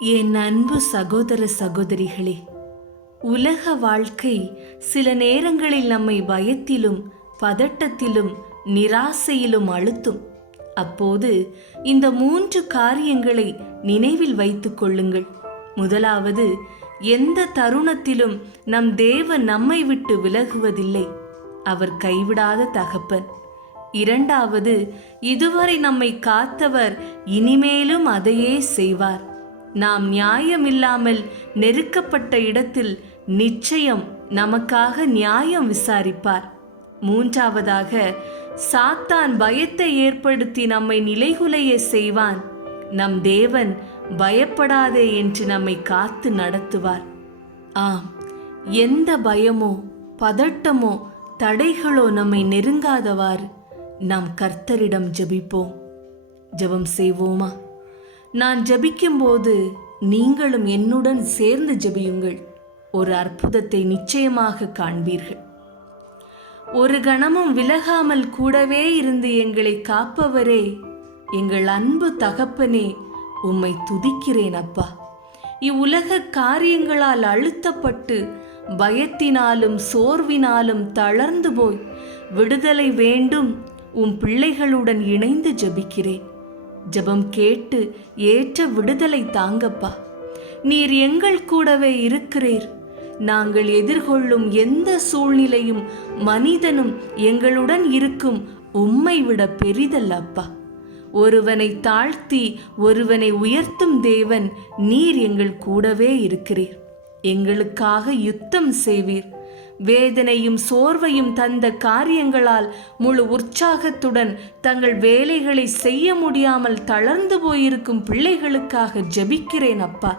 என் அன்பு சகோதர சகோதரிகளே, உலக வாழ்க்கை சில நேரங்களில் நம்மை பயத்திலும் பதட்டத்திலும் நிராசையிலும் அழுத்தும். அப்போது இந்த 3 காரியங்களை நினைவில் வைத்துக் கொள்ளுங்கள். முதலாவது, எந்த தருணத்திலும் நம் தேவன் நம்மை விட்டு விலகுவதில்லை. அவர் கைவிடாத தகப்பன். இரண்டாவது, இதுவரை நம்மை காத்தவர் இனிமேலும் அதையே செய்வார். நாம் நியாயமில்லாமல் நெருக்கப்பட்ட இடத்தில் நிச்சயம் நமக்காக நியாயம் விசாரிப்பார். மூன்றாவதாக, சாத்தான் பயத்தை ஏற்படுத்தி நம்மை நிலைகுலைய செய்வான். நம் தேவன் பயப்படாதே என்று நம்மை காத்து நடத்துவார். ஆம், எந்த பயமோ பதட்டமோ தடைகளோ நம்மை நெருங்காதவாறு நாம் கர்த்தரிடம் ஜெபிப்போம். ஜெபம் செய்வோமா? நான் ஜெபிக்கும்போது நீங்களும் என்னுடன் சேர்ந்து ஜெபியுங்கள். ஒரு அற்புதத்தை நிச்சயமாக காண்பீர்கள். ஒரு கணமும் விலகாமல் கூடவே இருந்து எங்களை காப்பவரே, எங்கள் அன்பு தகப்பனே, உம்மை துதிக்கிறேன் அப்பா. இவ்வுலக காரியங்களால் அழுத்தப்பட்டு பயத்தினாலும் சோர்வினாலும் தளர்ந்து போய் விடுதலை வேண்டும் உம் பிள்ளைகளுடன் இணைந்து ஜெபிக்கிறேன். ஜெபம் கேட்டு ஏற்ற விடுதலை தாங்கப்பா. நீர் எங்கள் கூடவே இருக்கிறீர். நாங்கள் எதிர்கொள்ளும் எந்த சூழ்நிலையும் மனிதனும் எங்களுடன் இருக்கும் உம்மை விட பெரிதல்லப்பா. ஒருவனை தாழ்த்தி ஒருவனை உயர்த்தும் தேவன் நீர் எங்கள் கூடவே இருக்கிறீர். எங்களுக்காக யுத்தம் செய்வீர். வேதனையும் சோர்வையும் தந்த காரியங்களால் முழு உற்சாகத்துடன் தங்கள் வேலைகளை செய்ய முடியாமல் தளர்ந்து போயிருக்கும் பிள்ளைகளுக்காக ஜெபிக்கிறேன் அப்பா.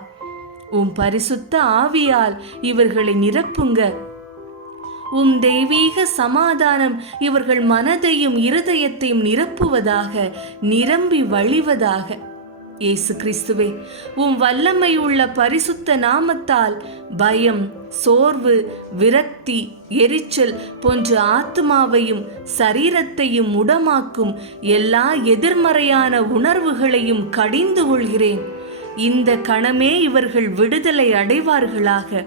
உம் பரிசுத்த ஆவியால் இவர்களை நிரப்புங்க. உம் தெய்வீக சமாதானம் இவர்கள் மனதையும் இருதயத்தையும் நிரப்புவதாக, நிரம்பி வழிவதாக. இயேசு கிறிஸ்துவே, உம் வல்லமை உள்ள பரிசுத்த நாமத்தால் பயம், சோர்வு, விரக்தி, எரிச்சல் போன்ற ஆத்மாவையும் சரீரத்தையும் முடமாக்கும் எல்லா எதிர்மறையான உணர்வுகளையும் கடிந்து கொள்கிறேன். இந்த கணமே இவர்கள் விடுதலை அடைவார்களாக.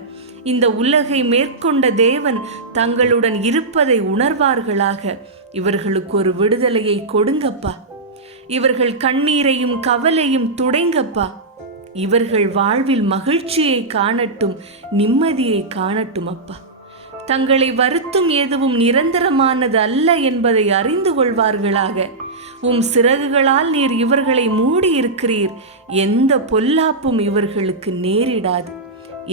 இந்த உலகை மேற்கொண்ட தேவன் தங்களுடன் இருப்பதை உணர்வார்களாக. இவர்களுக்கு ஒரு விடுதலையை கொடுங்கப்பா. இவர்கள் கண்ணீரையும் கவலையும் துடைங்கப்பா. இவர்கள் வாழ்வில் மகிழ்ச்சியை காணட்டும், நிம்மதியை காணட்டும் அப்பா. தங்களை வருத்தும் எதுவும் நிரந்தரமானது அல்ல என்பதை அறிந்து கொள்வார்களாக. உம் சிறகுகளால் நீர் இவர்களை மூடி இருக்கிறீர். எந்த பொல்லாப்பும் இவர்களுக்கு நேரிடாது.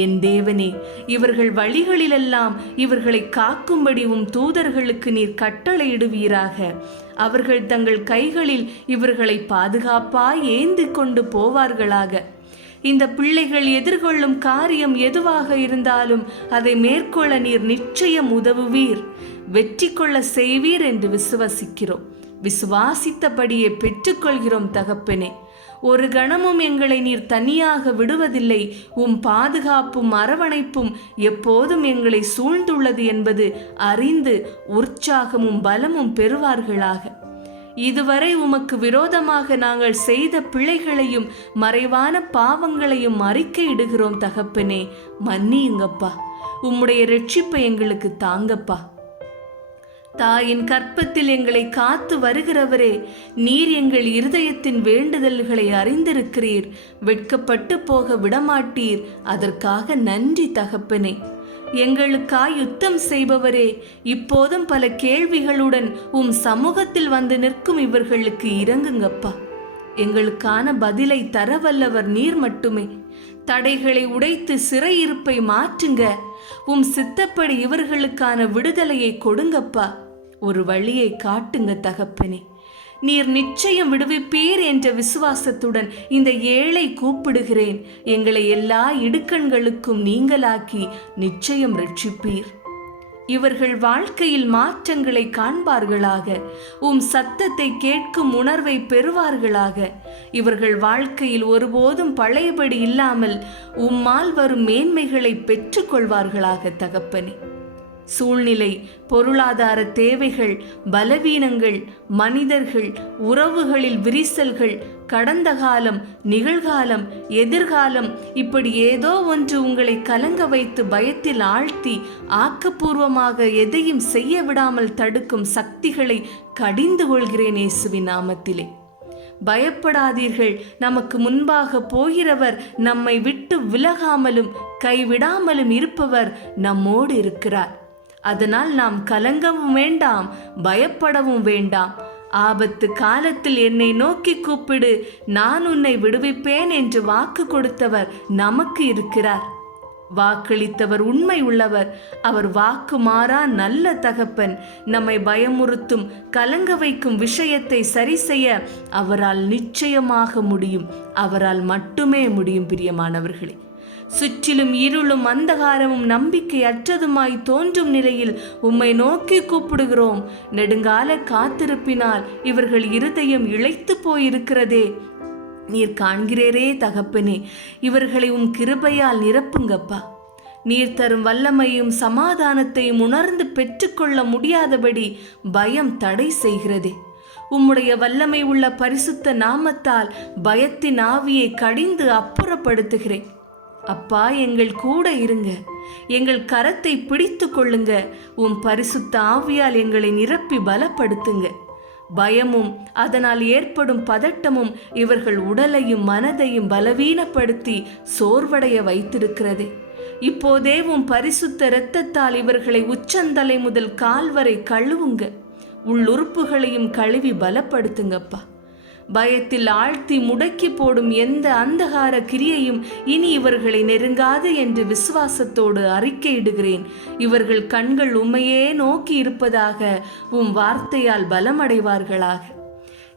என் தேவனே, இவர்கள் வழிகளிலெல்லாம் இவர்களை காக்கும்படி உம் தூதர்களுக்கு நீர் கட்டளையிடுவீராக. அவர்கள் தங்கள் கைகளில் இவர்களை பாதுகாப்பாய் ஏந்தி கொண்டு போவார்களாக. இந்த பிள்ளைகள் எதிர்கொள்ளும் காரியம் எதுவாக இருந்தாலும் அதை மேற்கொள்ள நீர் நிச்சயம் உதவுவீர், வெற்றி கொள்ள செய்வீர் என்று விசுவாசிக்கிறோம். விசுவாசித்தபடியே பெற்றுக்கொள்கிறோம் தகப்பனே. ஒரு கணமும் எங்களை நீர் தனியாக விடுவதில்லை. உம் பாதுகாப்பும் அரவணைப்பும் எப்போதும் எங்களை சூழ்ந்துள்ளது என்பது அறிந்து உற்சாகமும் பலமும் பெறுவார்களாக. இதுவரை உமக்கு விரோதமாக நாங்கள் செய்த பிழைகளையும் மறைவான பாவங்களையும் அறிக்கையிடுகிறோம் தகப்பனே. மன்னியுங்கப்பா. உம்முடைய இரட்சிப்பை எங்களுக்கு தாங்கப்பா. தாயின் கற்பத்தில் எங்களை காத்து வருகிறவரே, நீர் எங்கள் இருதயத்தின் வேண்டுதல்களை அறிந்திருக்கிறீர். வெட்கப்பட்டு போக விடமாட்டீர். அதற்காக நன்றி தகப்பனே. எங்களுக்காய் யுத்தம் செய்பவரே, இப்போதும் பல கேள்விகளுடன் உம் சமூகத்தில் வந்து நிற்கும் இவர்களுக்கு இரங்குங்கப்பா. எங்களுக்கான பதிலை தரவல்லவர் நீர் மட்டுமே. தடைகளை உடைத்து சிறையிருப்பை மாற்றுங்க. உம் சித்தப்படி இவர்களுக்கான விடுதலையை கொடுங்கப்பா. ஒரு வழியை காட்டுங்க தகப்பனே. நீர் நிச்சயம் விடுவிப்பீர் என்ற விசுவாசத்துடன் இந்த ஏழை கூப்பிடுகிறேன். எங்களை எல்லா இடுக்கண்களுக்கும் நீங்களாக்கி நிச்சயம் ரட்சிப்பீர். இவர்கள் வாழ்க்கையில் மாற்றங்களை காண்பார்களாக. உம் சத்தத்தை கேட்கும் உணர்வை பெறுவார்களாக. இவர்கள் வாழ்க்கையில் ஒருபோதும் பழையபடி இல்லாமல் உம்மால் வரும் மேன்மைகளை பெற்றுக்கொள்வார்களாக தகப்பனே. சூழ்நிலை, பொருளாதார தேவைகள், பலவீனங்கள், மனிதர்கள், உறவுகளில் விரிசல்கள், கடந்த காலம், நிகழ்காலம், எதிர்காலம், இப்படி ஏதோ ஒன்று உங்களை கலங்க வைத்து பயத்தில் ஆழ்த்தி ஆக்கப்பூர்வமாக எதையும் செய்ய விடாமல் தடுக்கும் சக்திகளை கடிந்து கொள்கிறேன் இயேசுவின் நாமத்திலே. பயப்படாதீர்கள். நமக்கு முன்பாக போகிறவர், நம்மை விட்டு விலகாமலும் கைவிடாமலும் இருப்பவர் நம்மோடு இருக்கிறார். அதனால் நாம் கலங்கவும் வேண்டாம், பயப்படவும் வேண்டாம். ஆபத்து காலத்தில் என்னை நோக்கி கூப்பிடு, நான் உன்னை விடுவிப்பேன் என்று வாக்கு கொடுத்தவர் நமக்கு இருக்கிறார். வாக்களித்தவர் உண்மை உள்ளவர். அவர் வாக்கு மாறா நல்ல தகப்பன். நம்மை பயமுறுத்தும் கலங்க வைக்கும் விஷயத்தை சரி செய்ய அவரால் நிச்சயமாக முடியும். அவரால் மட்டுமே முடியும். பிரியமானவர்களே, சுற்றிலும் இருளும் அந்தகாரமும் நம்பிக்கை அற்றதுமாய் தோன்றும் நிலையில் உம்மை நோக்கி கூப்பிடுகிறோம். நெடுங்கால காத்திருப்பினால் இவர்கள் இருதயம் இளைத்து போயிருக்கிறதே. நீர் காண்கிறேரே தகப்பனே, இவர்களை உம் கிருபையால் நிரப்புங்கப்பா. நீர் தரும் வல்லமையும் சமாதானத்தையும் உணர்ந்து பெற்றுக்கொள்ள முடியாதபடி பயம் தடை செய்கிறதே. உம்முடைய வல்லமை உள்ள பரிசுத்த நாமத்தால் பயத்தின் ஆவியை கடிந்து அப்புறப்படுத்துகிறேன். அப்பா, எங்கள் கூட இருங்க, எங்கள் கரத்தை பிடித்து கொள்ளுங்க. உம் பரிசுத்த ஆவியால் எங்களை நிரப்பி பலப்படுத்துங்க. பயமும் அதனால் ஏற்படும் பதட்டமும் இவர்கள் உடலையும் மனதையும் பலவீனப்படுத்தி சோர்வடைய வைத்திருக்கிறது. இப்போதே உம் பரிசுத்த இரத்தத்தால் இவர்களை உச்சந்தலை முதல் கால் வரை கழுவுங்க. உள்ளுறுப்புகளையும் கழுவி பலப்படுத்துங்கப்பா. பயத்தில் ஆழ்த்தி முடக்கி போடும் எந்த அந்தகார கிரியையும் இனி இவர்களை நெருங்காது என்று விசுவாசத்தோடு அறிக்கையிடுகிறேன். இவர்கள் கண்கள் உம்மையே நோக்கி இருப்பதாக உம் வார்த்தையால் பலமடைவார்களாக.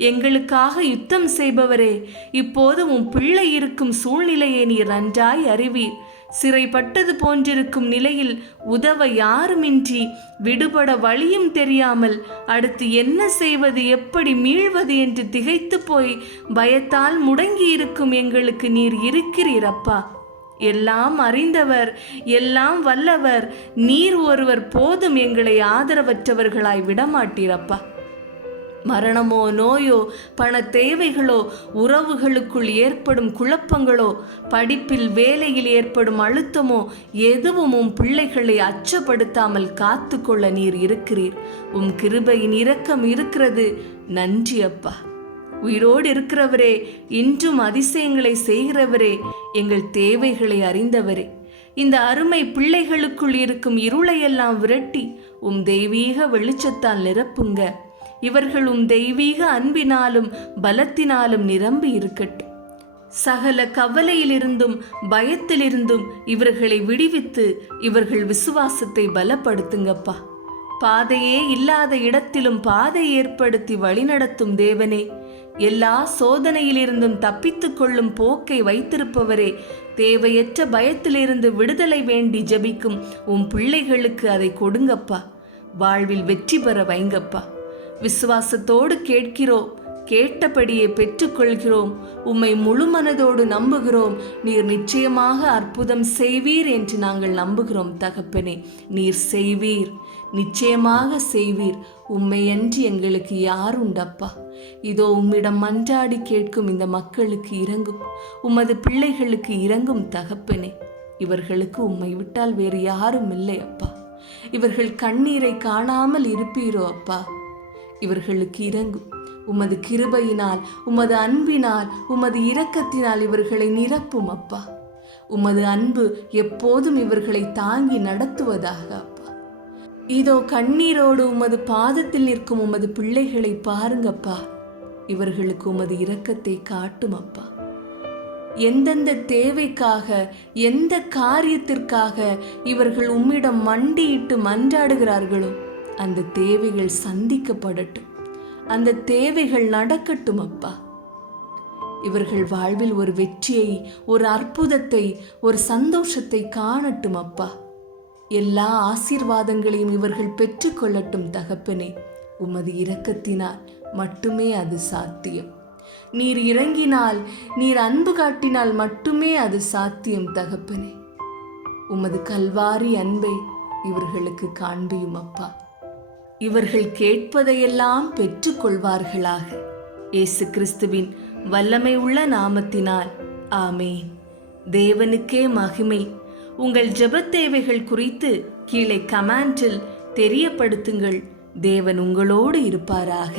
எங்களுக்காக யுத்தம் செய்பவரே, இப்போது உம் பிள்ளை இருக்கும் சூழ்நிலையை நீர் நன்றாய் அறிவீர். சிறைப்பட்டது போன்றிருக்கும் நிலையில் உதவ யாருமின்றி, விடுபட வழியும் தெரியாமல் அடுத்து என்ன செய்வது, எப்படி மீள்வது என்று திகைத்து போய் பயத்தால் முடங்கி இருக்கும் எங்களுக்கு நீர் இருக்கிறீர் அப்பா. எல்லாம் அறிந்தவர், எல்லாம் வல்லவர், நீர் ஒருவர் போதும். எங்களை ஆதரவற்றவர்களாய் விடமாட்டீரப்பா. மரணமோ, நோயோ, பண தேவைகளோ, உறவுகளுக்குள் ஏற்படும் குழப்பங்களோ, படிப்பில் வேலையில் ஏற்படும் அழுத்தமோ எதுவும் உம் பிள்ளைகளை அச்சப்படுத்தாமல் காத்து கொள்ள நீர் இருக்கிறீர். உம் கிருபையின் இரக்கம் இருக்கிறது. நன்றி அப்பா. உயிரோடு இருக்கிறவரே, இன்றும் அதிசயங்களை செய்கிறவரே, எங்கள் தேவைகளை அறிந்தவரே, இந்த அருமை பிள்ளைகளுக்குள் இருக்கும் இருளையெல்லாம் விரட்டி உம் தெய்வீக வெளிச்சத்தால் நிரப்புங்க. இவர்களும் தெய்வீக அன்பினாலும் பலத்தினாலும் நிரம்பி இருக்கட்டும். சகல கவலையிலிருந்தும் பயத்திலிருந்தும் இவர்களை விடுவித்து இவர்கள் விசுவாசத்தை பலப்படுத்துங்கப்பா. பாதையே இல்லாத இடத்திலும் பாதை ஏற்படுத்தி வழிநடத்தும் தேவனே, எல்லா சோதனையிலிருந்தும் தப்பித்து கொள்ளும் போக்கை வைத்திருப்பவரே, தேவையற்ற பயத்திலிருந்து விடுதலை வேண்டி ஜபிக்கும் உம் பிள்ளைகளுக்கு அதை கொடுங்கப்பா. வாழ்வில் வெற்றி பெற வைங்கப்பா. விசுவாசத்தோடு கேட்கிறோம், கேட்டபடியே பெற்றுக்கொள்கிறோம். உம்மை முழு மனதோடு நம்புகிறோம். நீர் நிச்சயமாக அற்புதம் செய்வீர் என்று நாங்கள் நம்புகிறோம் தகப்பனே. நீர் செய்வீர், நிச்சயமாக செய்வீர். உம்மையன்றி எங்களுக்கு யார் உண்டப்பா? இதோ உம்மிடம் மன்றாடி கேட்கும் இந்த மக்களுக்கு இரங்கும். உமது பிள்ளைகளுக்கு இரங்கும் தகப்பனே. இவர்களுக்கு உம்மை விட்டால் வேறு யாரும் இல்லை அப்பா. இவர்கள் கண்ணீரை காணாமல் இருப்பீரோ அப்பா. இவர்களுக்கு இரங்கும். உமது கிருபையினால், உமது அன்பினால், உமது இரக்கத்தினால் இவர்களை நிரப்பும் அப்பா. உமது அன்பு எப்போதும் இவர்களை தாங்கி நடத்துவதாக அப்பா. இதோ கண்ணீரோடு உமது பாதத்தில் நிற்கும் உமது பிள்ளைகளை பாருங்கப்பா. இவர்களுக்கு உமது இரக்கத்தை காட்டும் அப்பா. எந்தெந்த தேவைக்காக, எந்த காரியத்திற்காக இவர்கள் உம்மிடம் மண்டியிட்டு மன்றாடுகிறார்களோ அந்த தேவைகள் சந்திக்கப்படட்டும். அந்த தேவைகள் நடக்கட்டும் அப்பா. இவர்கள் வாழ்வில் ஒரு வெற்றியை, ஒரு அற்புதத்தை, ஒரு சந்தோஷத்தை காணட்டும் அப்பா. எல்லா ஆசீர்வாதங்களையும் இவர்கள் பெற்றுக்கொள்ளட்டும் தகப்பனே. உமது இரக்கத்தினால் மட்டுமே அது சாத்தியம். நீர் இறங்கினால், நீர் அன்பு காட்டினால் மட்டுமே அது சாத்தியம் தகப்பனே. உமது கல்வாரி அன்பை இவர்களுக்கு காண்பியும் அப்பா. இவர்கள் கேட்பதையெல்லாம் பெற்றுக்கொள்வார்களாக. இயேசு கிறிஸ்துவின் வல்லமை உள்ள நாமத்தினால் ஆமேன். தேவனுக்கே மகிமை. உங்கள் ஜெபத் தேவைகள் குறித்து கீழே கமெண்டில் தெரியப்படுத்துங்கள். தேவன் உங்களோடு இருப்பாராக.